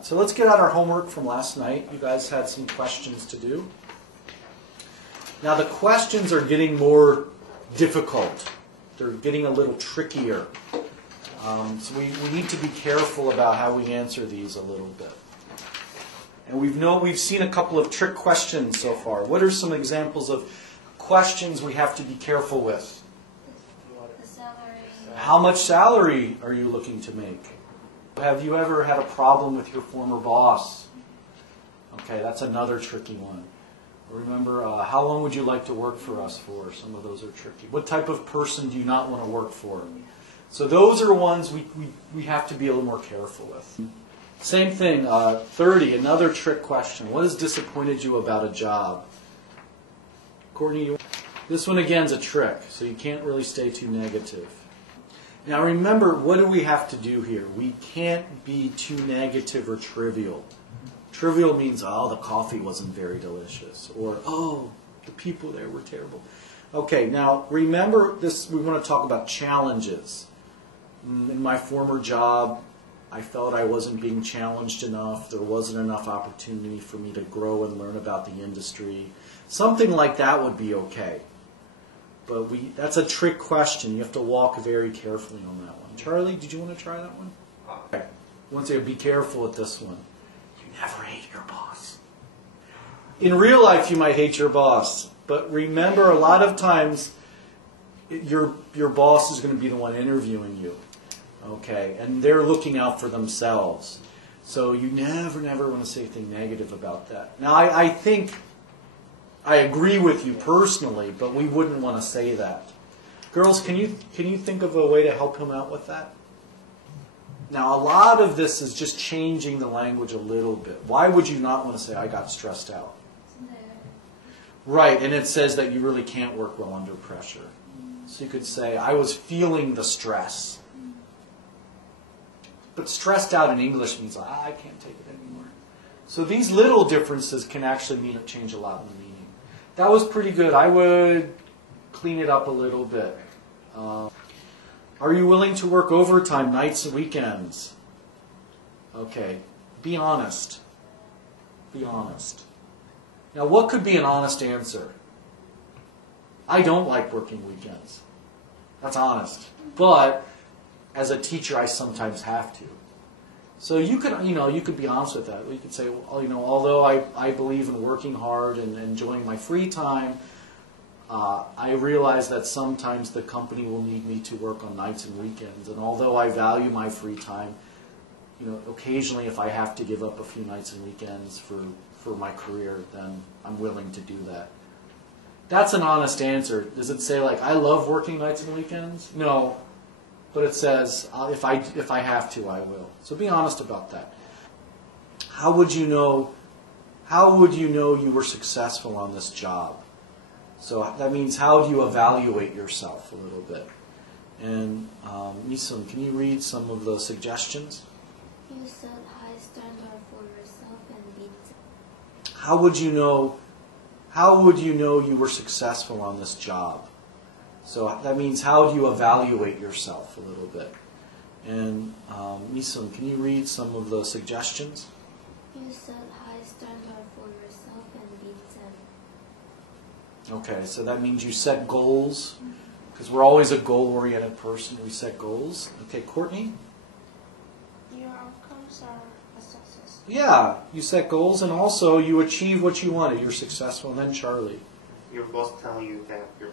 that. So let's get out our homework from last night. You guys had some questions to do. Now the questions are getting more difficult. They're getting a little trickier. So we need to be careful about how we answer these a little bit. And we've seen a couple of trick questions so far. What are some examples of questions we have to be careful with? The salary. How much salary are you looking to make? Have you ever had a problem with your former boss? Okay, that's another tricky one. Remember, how long would you like to work for us for? Some of those are tricky. What type of person do you not want to work for? So those are ones we have to be a little more careful with. Same thing, 30, another trick question. What has disappointed you about a job? Courtney, this one again is a trick, so you can't really stay too negative. Now remember, what do we have to do here? We can't be too negative or trivial. Trivial means, oh, the coffee wasn't very delicious, or, oh, the people there were terrible. Okay, now remember this, we want to talk about challenges. In my former job, I felt I wasn't being challenged enough. There wasn't enough opportunity for me to grow and learn about the industry. Something like that would be okay. But that's a trick question. You have to walk very carefully on that one. Charlie, did you want to try that one? Okay. I want to say be careful with this one. You never hate your boss. In real life, you might hate your boss. But remember, a lot of times, your boss is going to be the one interviewing you. Okay, and they're looking out for themselves. So you never want to say anything negative about that. Now, I think I agree with you personally, but we wouldn't want to say that. Girls, can you think of a way to help him out with that? Now, a lot of this is just changing the language a little bit. Why would you not want to say, I got stressed out? Right, and it says that you really can't work well under pressure. So you could say, I was feeling the stress. But stressed out in English means, I can't take it anymore. So these little differences can actually change a lot in the meaning. That was pretty good. I would clean it up a little bit. Are you willing to work overtime nights and weekends? Okay, be honest. Be honest. Now, what could be an honest answer? I don't like working weekends. That's honest. But as a teacher, I sometimes have to. So you could be honest with that. You could say, well, although I believe in working hard and enjoying my free time, I realize that sometimes the company will need me to work on nights and weekends. And although I value my free time, occasionally if I have to give up a few nights and weekends for my career, then I'm willing to do that. That's an honest answer. Does it say like, I love working nights and weekends? No. But it says, if I have to, I will. So be honest about that. How would you know you were successful on this job? So that means, how do you evaluate yourself a little bit? And Misun, can you read some of the suggestions? You set high standard for yourself and beat them. How would you know you were successful on this job? So that means, how do you evaluate yourself a little bit? And Misun, can you read some of the suggestions? You set high standard for yourself and beat them. Okay, so that means you set goals, because we're always a goal-oriented person. We set goals. Okay, Courtney? Your outcomes are a success. Yeah, you set goals, and also you achieve what you wanted. You're successful. And then Charlie? Your boss tell you that you're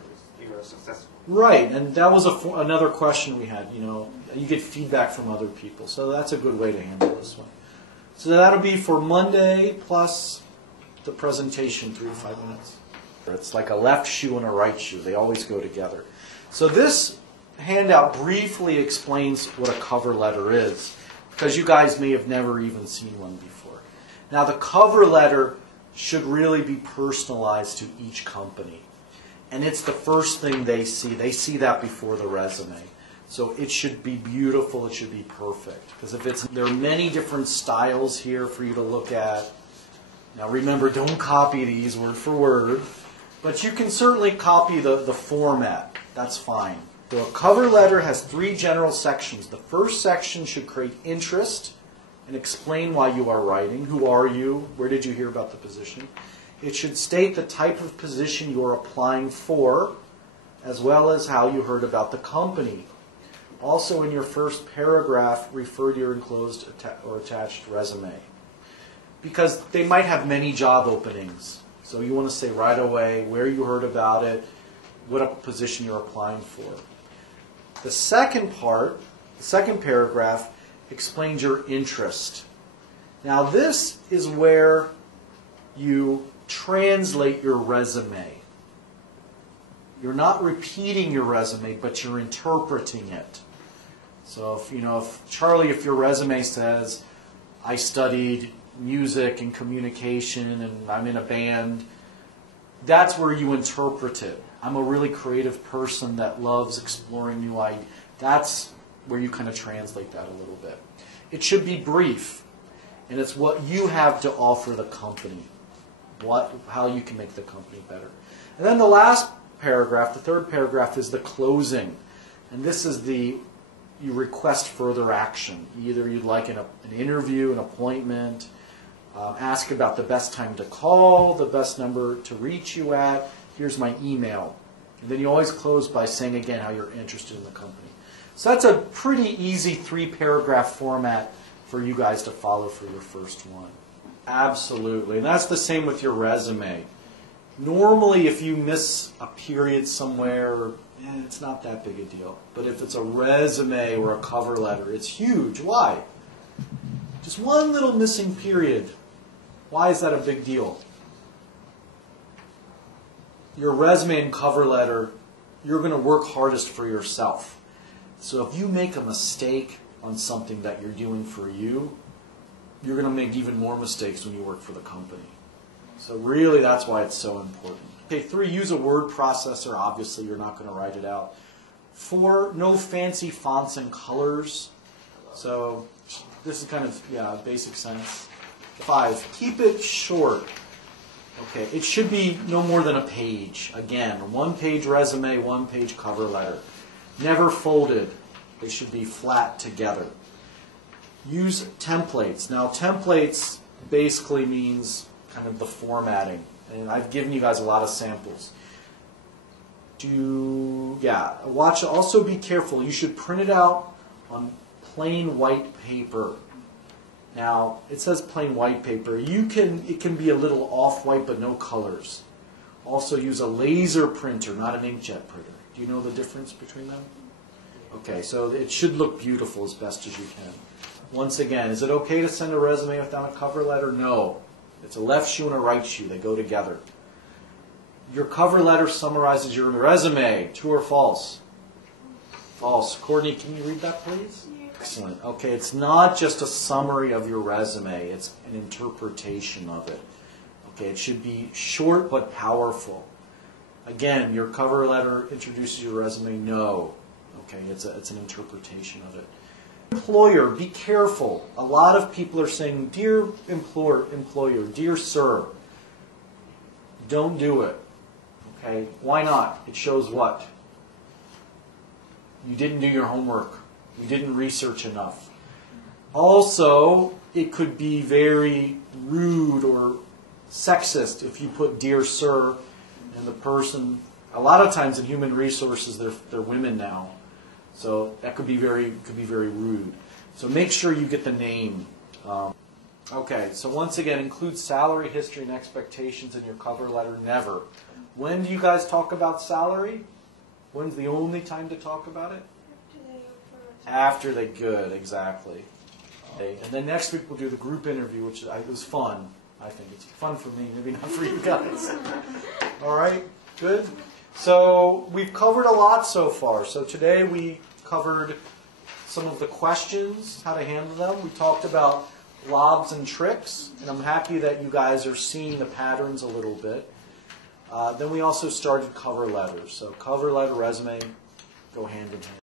successful. Right, and that was another question we had. You get feedback from other people, so that's a good way to handle this one. So that'll be for Monday plus the presentation, 3 to 5 minutes. It's like a left shoe and a right shoe. They always go together. So this handout briefly explains what a cover letter is, because you guys may have never even seen one before. Now, the cover letter should really be personalized to each company. And it's the first thing they see. They see that before the resume. So it should be beautiful. It should be perfect. Because there are many different styles here for you to look at. Now remember, don't copy these word for word. But you can certainly copy the format. That's fine. So a cover letter has 3 general sections. The first section should create interest and explain why you are writing. Who are you? Where did you hear about the position? It should state the type of position you are applying for, as well as how you heard about the company. Also, in your first paragraph, refer to your enclosed or attached resume. Because they might have many job openings. So you want to say right away where you heard about it, what position you're applying for. The second part, the second paragraph, explains your interest. Now this is where you translate your resume. You're not repeating your resume, but you're interpreting it. So if your resume says, I studied music and communication and I'm in a band, that's where you interpret it. I'm a really creative person that loves exploring new ideas. That's where you kind of translate that a little bit. It should be brief, and it's what you have to offer the company, how you can make the company better. And then the last paragraph, the third paragraph, is the closing. And this is you request further action. Either you'd like an interview, an appointment, ask about the best time to call, the best number to reach you at, here's my email. And then you always close by saying again how you're interested in the company. So that's a pretty easy 3-paragraph format for you guys to follow for your first one. Absolutely. And that's the same with your resume. Normally, if you miss a period somewhere, it's not that big a deal. But if it's a resume or a cover letter, it's huge. Why? Just one little missing period. Why is that a big deal? Your resume and cover letter, you're going to work hardest for yourself. So if you make a mistake on something that you're doing for you, you're going to make even more mistakes when you work for the company. So really, that's why it's so important. Okay, 3, use a word processor. Obviously, you're not going to write it out. 4, no fancy fonts and colors. So this is kind of, basic sense. 5, keep it short. Okay, it should be no more than a page. Again, 1-page resume, 1-page cover letter. Never folded. They should be flat together. Use templates. Now, templates basically means kind of the formatting. And I've given you guys a lot of samples. Also be careful. You should print it out on plain white paper. Now, it says plain white paper. It can be a little off-white, but no colors. Also use a laser printer, not an inkjet printer. Do you know the difference between them? Okay, so it should look beautiful as best as you can. Once again, is it okay to send a resume without a cover letter? No. It's a left shoe and a right shoe. They go together. Your cover letter summarizes your resume. True or false? False. Courtney, can you read that, please? Excellent. Okay, it's not just a summary of your resume. It's an interpretation of it. Okay, it should be short but powerful. Again, your cover letter introduces your resume. No. Okay, it's an interpretation of it. Employer, be careful. A lot of people are saying, dear employer, dear sir. Don't do it. Okay, why not? It shows what? You didn't do your homework. You didn't research enough. Also, it could be very rude or sexist if you put dear sir and the person, a lot of times in human resources they're women now. So that could be very rude. So make sure you get the name. Okay, so once again, include salary, history, and expectations in your cover letter. Never. When do you guys talk about salary? When's the only time to talk about it? After they good, exactly. Okay. And then next week we'll do the group interview, which was fun. I think it's fun for me, maybe not for you guys. All right, good. So we've covered a lot so far. So today we covered some of the questions, how to handle them. We talked about lobs and tricks, and I'm happy that you guys are seeing the patterns a little bit. Then we also started cover letters. So cover letter, resume go hand in hand.